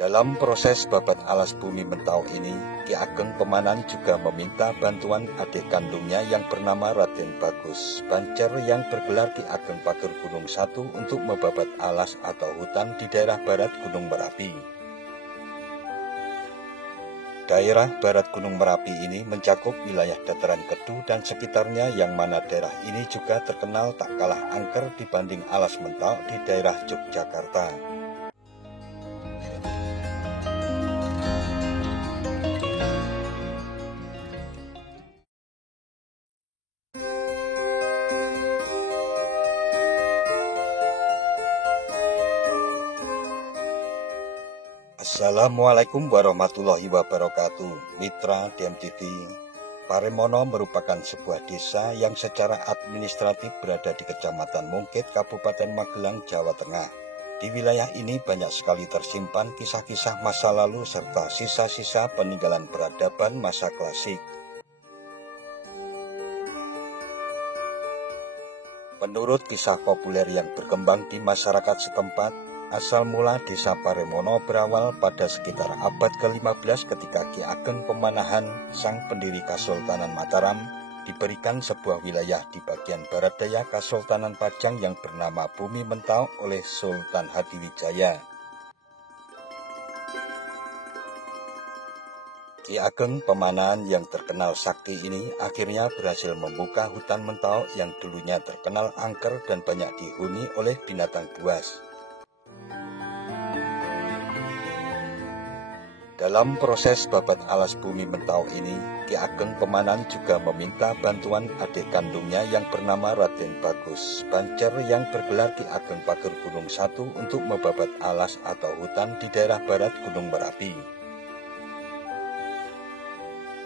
Dalam proses babat alas bumi Mentau ini, Ki Ageng Pemanan juga meminta bantuan adik kandungnya yang bernama Raden Bagus Bancer yang bergelar Ki Ageng Pager Gunung Satu untuk membabat alas atau hutan di daerah barat Gunung Merapi. Daerah barat Gunung Merapi ini mencakup wilayah dataran Kedu dan sekitarnya, yang mana daerah ini juga terkenal tak kalah angker dibanding alas Mentau di daerah Yogyakarta. Assalamualaikum warahmatullahi wabarakatuh. Mitra DMTV, Paremono merupakan sebuah desa yang secara administratif berada di Kecamatan Mungkit, Kabupaten Magelang, Jawa Tengah. Di wilayah ini banyak sekali tersimpan kisah-kisah masa lalu serta sisa-sisa peninggalan peradaban masa klasik. Menurut kisah populer yang berkembang di masyarakat setempat, asal mula desa Paremono berawal pada sekitar abad ke-15 ketika Ki Ageng Pemanahan, sang pendiri Kasultanan Mataram, diberikan sebuah wilayah di bagian barat daya Kasultanan Pajang yang bernama Bumi Mentau oleh Sultan Hadiwijaya. Ki Ageng Pemanahan yang terkenal sakti ini akhirnya berhasil membuka hutan Mentau yang dulunya terkenal angker dan banyak dihuni oleh binatang buas. Dalam proses babat alas bumi Mentau ini, Ki Ageng Pemanan juga meminta bantuan adik kandungnya yang bernama Raden Bagus Bancer yang bergelar Ki Ageng Pager Gunung Satu untuk membabat alas atau hutan di daerah barat Gunung Merapi.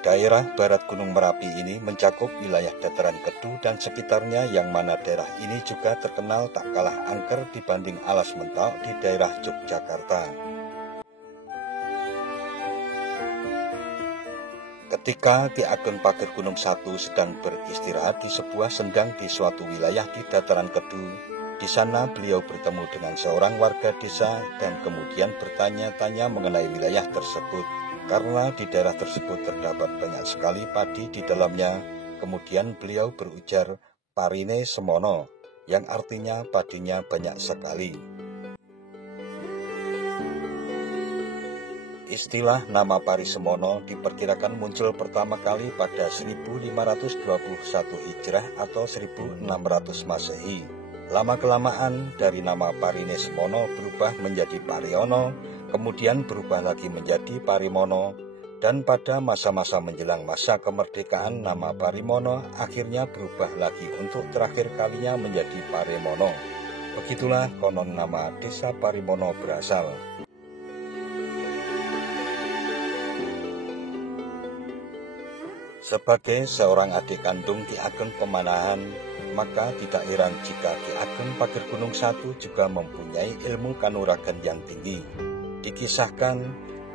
Daerah barat Gunung Merapi ini mencakup wilayah dataran Kedu dan sekitarnya, yang mana daerah ini juga terkenal tak kalah angker dibanding alas Mentau di daerah Yogyakarta. Ketika Ki Ageng Pager Gunung Satu sedang beristirahat di sebuah sendang di suatu wilayah di dataran Kedu, di sana beliau bertemu dengan seorang warga desa dan kemudian bertanya-tanya mengenai wilayah tersebut. Karena di daerah tersebut terdapat banyak sekali padi di dalamnya, kemudian beliau berujar "Parine semono", yang artinya padinya banyak sekali. Istilah nama Parisemono diperkirakan muncul pertama kali pada 1521 Hijrah atau 1600 Masehi. Lama-kelamaan dari nama Parine Semono berubah menjadi Pariono, kemudian berubah lagi menjadi Parimono, dan pada masa-masa menjelang masa kemerdekaan nama Parimono akhirnya berubah lagi untuk terakhir kalinya menjadi Paremono. Begitulah konon nama desa Parimono berasal. Sebagai seorang adik kandung Ki Ageng Pemanahan, maka tidak heran jika Ki Ageng Pager Gunung Satu juga mempunyai ilmu kanuragan yang tinggi. Dikisahkan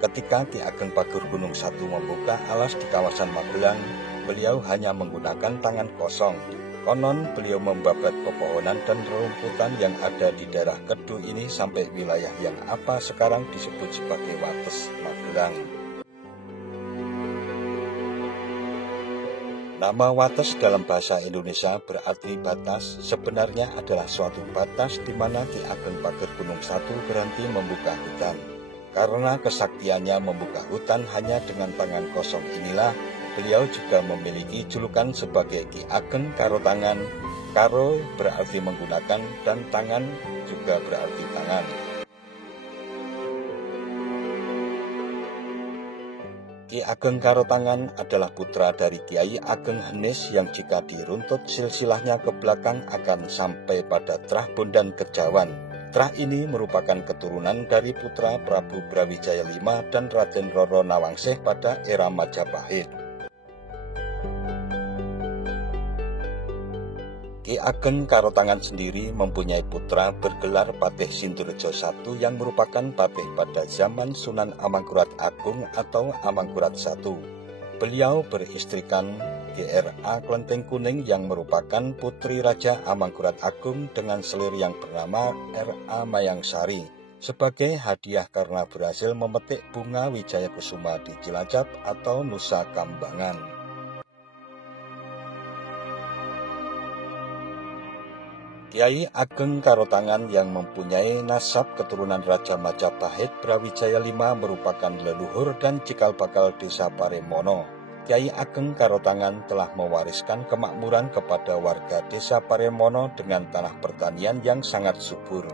ketika Ki Ageng Pager Gunung Satu membuka alas di kawasan Magelang, beliau hanya menggunakan tangan kosong. Konon beliau membabat pepohonan dan rerumputan yang ada di daerah Kedu ini sampai wilayah yang apa sekarang disebut sebagai Wates, Magelang. Nama Wates dalam bahasa Indonesia berarti batas, sebenarnya adalah suatu batas di mana Ki Ageng Pager Gunung Satu berhenti membuka hutan. Karena kesaktiannya membuka hutan hanya dengan tangan kosong inilah, beliau juga memiliki julukan sebagai Ki Ageng Karo Tangan. Karo berarti menggunakan dan tangan juga berarti tangan. Ki Ageng Karo Tangan adalah putra dari Kiai Ageng Henis yang jika diruntut silsilahnya ke belakang akan sampai pada Trah Bondan Kejawan. Trah ini merupakan keturunan dari putra Prabu Brawijaya V dan Raden Roro Nawangsih pada era Majapahit. Ki Ageng Karo Tangan sendiri mempunyai putra bergelar Patih Sindurejo I yang merupakan patih pada zaman Sunan Amangkurat Agung atau Amangkurat I. Beliau beristrikan G.R.A. Klenteng Kuning yang merupakan putri Raja Amangkurat Agung dengan selir yang bernama R.A. Mayangsari. sebagai hadiah karena berhasil memetik bunga Wijaya Kusuma di Cilacap atau Nusa Kambangan. Kiai Ageng Karotangan yang mempunyai nasab keturunan Raja Majapahit Brawijaya V merupakan leluhur dan cikal bakal desa Paremono. Kiai Ageng Karotangan telah mewariskan kemakmuran kepada warga desa Paremono dengan tanah pertanian yang sangat subur.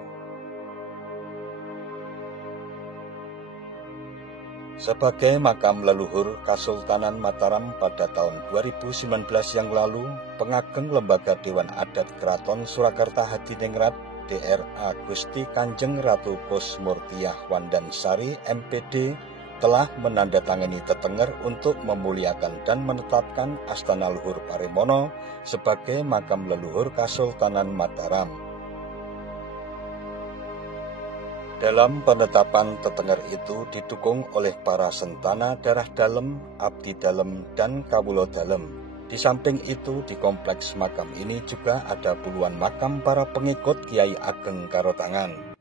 Sebagai makam leluhur Kasultanan Mataram pada tahun 2019 yang lalu, pengageng Lembaga Dewan Adat Keraton Surakarta Hadiningrat DRA Gusti Kanjeng Ratu Kusmurtiah Wandansari MPD telah menandatangani tetenger untuk memuliakan dan menetapkan Astana Luhur Paremono sebagai makam leluhur Kasultanan Mataram. Dalam penetapan tetenger itu didukung oleh para sentana darah dalem, abdi dalem, dan kawula dalem. Di samping itu di kompleks makam ini juga ada puluhan makam para pengikut Kiai Ageng Karotangan.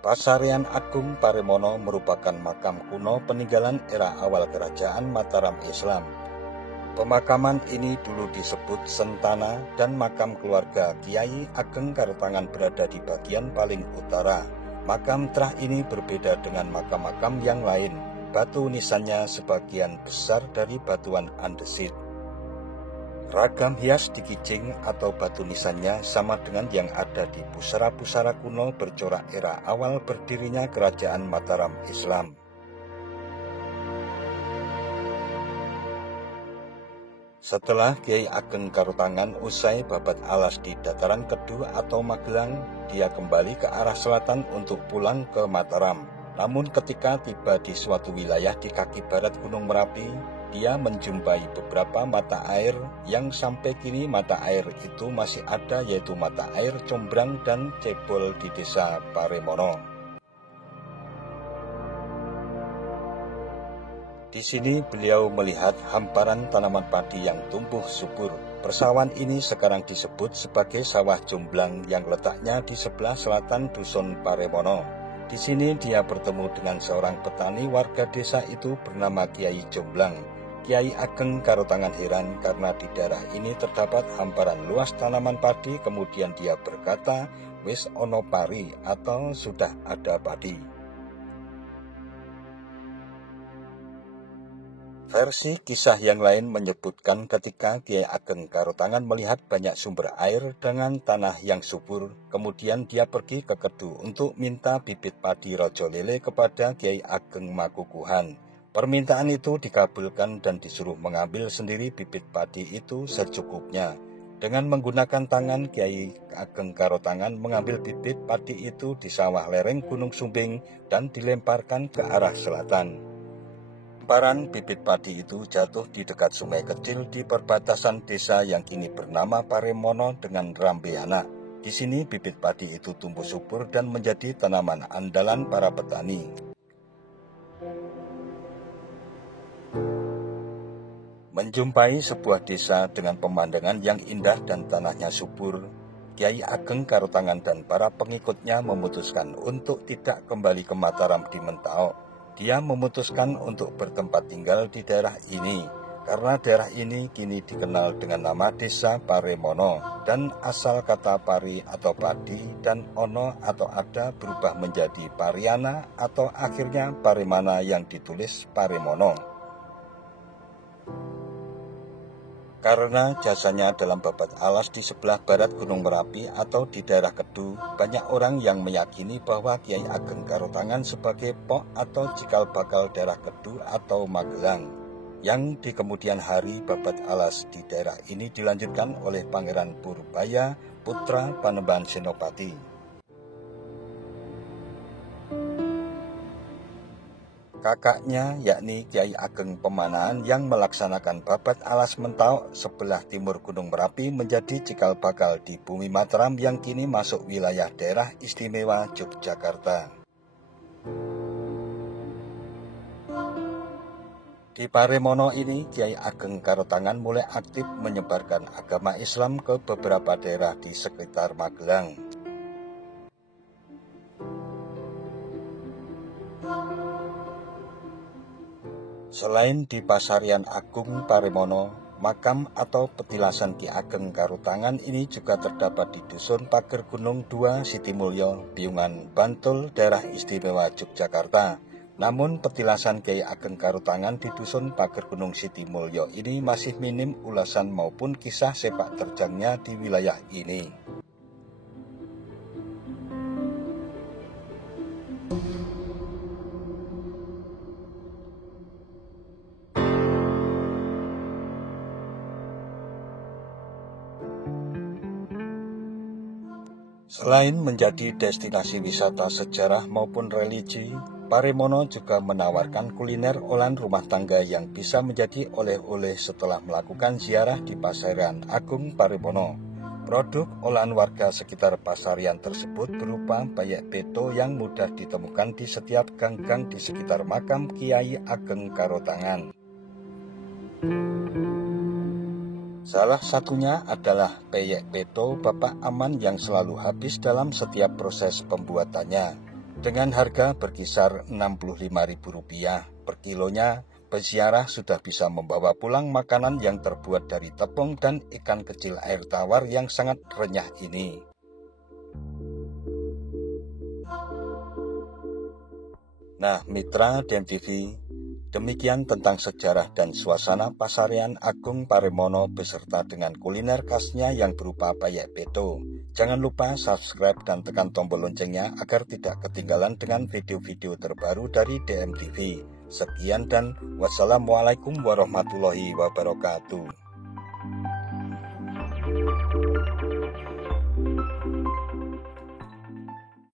Pasarean Agung Paremono merupakan makam kuno peninggalan era awal kerajaan Mataram Islam. Pemakaman ini dulu disebut Sentana dan makam keluarga Kiai Ageng Karotangan berada di bagian paling utara. Makam terah ini berbeda dengan makam-makam yang lain. Batu nisannya sebagian besar dari batuan andesit. Ragam hias di kijing atau batu nisannya sama dengan yang ada di pusara-pusara kuno bercorak era awal berdirinya kerajaan Mataram Islam. Setelah Kiai Ageng Karotangan usai babat alas di dataran Kedu atau Magelang, dia kembali ke arah selatan untuk pulang ke Mataram. Namun ketika tiba di suatu wilayah di kaki barat Gunung Merapi, dia menjumpai beberapa mata air yang sampai kini mata air itu masih ada, yaitu mata air Combrang dan Cebol di desa Paremono. Di sini beliau melihat hamparan tanaman padi yang tumbuh subur. Persawahan ini sekarang disebut sebagai Sawah Jomblang yang letaknya di sebelah selatan Dusun Paremono. Di sini dia bertemu dengan seorang petani warga desa itu bernama Kiai Jomblang. Kiai Ageng Karotangan heran karena di daerah ini terdapat hamparan luas tanaman padi, kemudian dia berkata, "Wis ono pari" atau sudah ada padi. Versi kisah yang lain menyebutkan ketika Kiai Ageng Karotangan melihat banyak sumber air dengan tanah yang subur, kemudian dia pergi ke Kedu untuk minta bibit padi Rojo Lele kepada Kiai Ageng Makukuhan. Permintaan itu dikabulkan dan disuruh mengambil sendiri bibit padi itu secukupnya. Dengan menggunakan tangan, Kiai Ageng Karotangan mengambil bibit padi itu di sawah lereng Gunung Sumbing dan dilemparkan ke arah selatan. Hamparan bibit padi itu jatuh di dekat sungai kecil di perbatasan desa yang kini bernama Paremono dengan Rambeana. Di sini bibit padi itu tumbuh subur dan menjadi tanaman andalan para petani. Menjumpai sebuah desa dengan pemandangan yang indah dan tanahnya subur, Kiai Ageng Karotangan dan para pengikutnya memutuskan untuk tidak kembali ke Mataram di Mentao. Dia memutuskan untuk bertempat tinggal di daerah ini, karena daerah ini kini dikenal dengan nama Desa Paremono, dan asal kata pari atau padi dan ono atau ada berubah menjadi Pariana atau akhirnya Paremana yang ditulis Paremono. Karena jasanya dalam babat alas di sebelah barat Gunung Merapi atau di daerah Kedu, banyak orang yang meyakini bahwa Kiai Ageng Karotangan sebagai pok atau cikal bakal daerah Kedu atau Magelang, yang di kemudian hari babat alas di daerah ini dilanjutkan oleh Pangeran Purbaya, putra Panembahan Senopati. Kakaknya yakni Kiai Ageng Pemanahan yang melaksanakan babat alas Mentao sebelah timur Gunung Merapi menjadi cikal bakal di bumi Mataram yang kini masuk wilayah daerah istimewa Yogyakarta. Di Paremono ini, Kiai Ageng Karotangan mulai aktif menyebarkan agama Islam ke beberapa daerah di sekitar Magelang. Selain di Pasarian Agung Paremono, makam atau petilasan Ki Ageng Karotangan ini juga terdapat di Dusun Pager Gunung 2, Sitimulyo, Piungan, Bantul, daerah istimewa Yogyakarta. Namun petilasan Kiai Ageng Karotangan di Dusun Pager Gunung Sitimulyo ini masih minim ulasan maupun kisah sepak terjangnya di wilayah ini. Selain menjadi destinasi wisata sejarah maupun religi, Paremono juga menawarkan kuliner olahan rumah tangga yang bisa menjadi oleh-oleh setelah melakukan ziarah di Pasarian Agung Paremono. Produk olahan warga sekitar Pasarian tersebut berupa payek peto yang mudah ditemukan di setiap gang-gang di sekitar makam Kiai Ageng Karotangan. Salah satunya adalah peyek peto Bapak Aman yang selalu habis dalam setiap proses pembuatannya. Dengan harga berkisar Rp65.000 per kilonya, peziarah sudah bisa membawa pulang makanan yang terbuat dari tepung dan ikan kecil air tawar yang sangat renyah ini. Nah, mitra DMTV, demikian tentang sejarah dan suasana Pasarian Agung Paremono beserta dengan kuliner khasnya yang berupa payek peto. Jangan lupa subscribe dan tekan tombol loncengnya agar tidak ketinggalan dengan video-video terbaru dari DMTV. Sekian dan wassalamualaikum warahmatullahi wabarakatuh.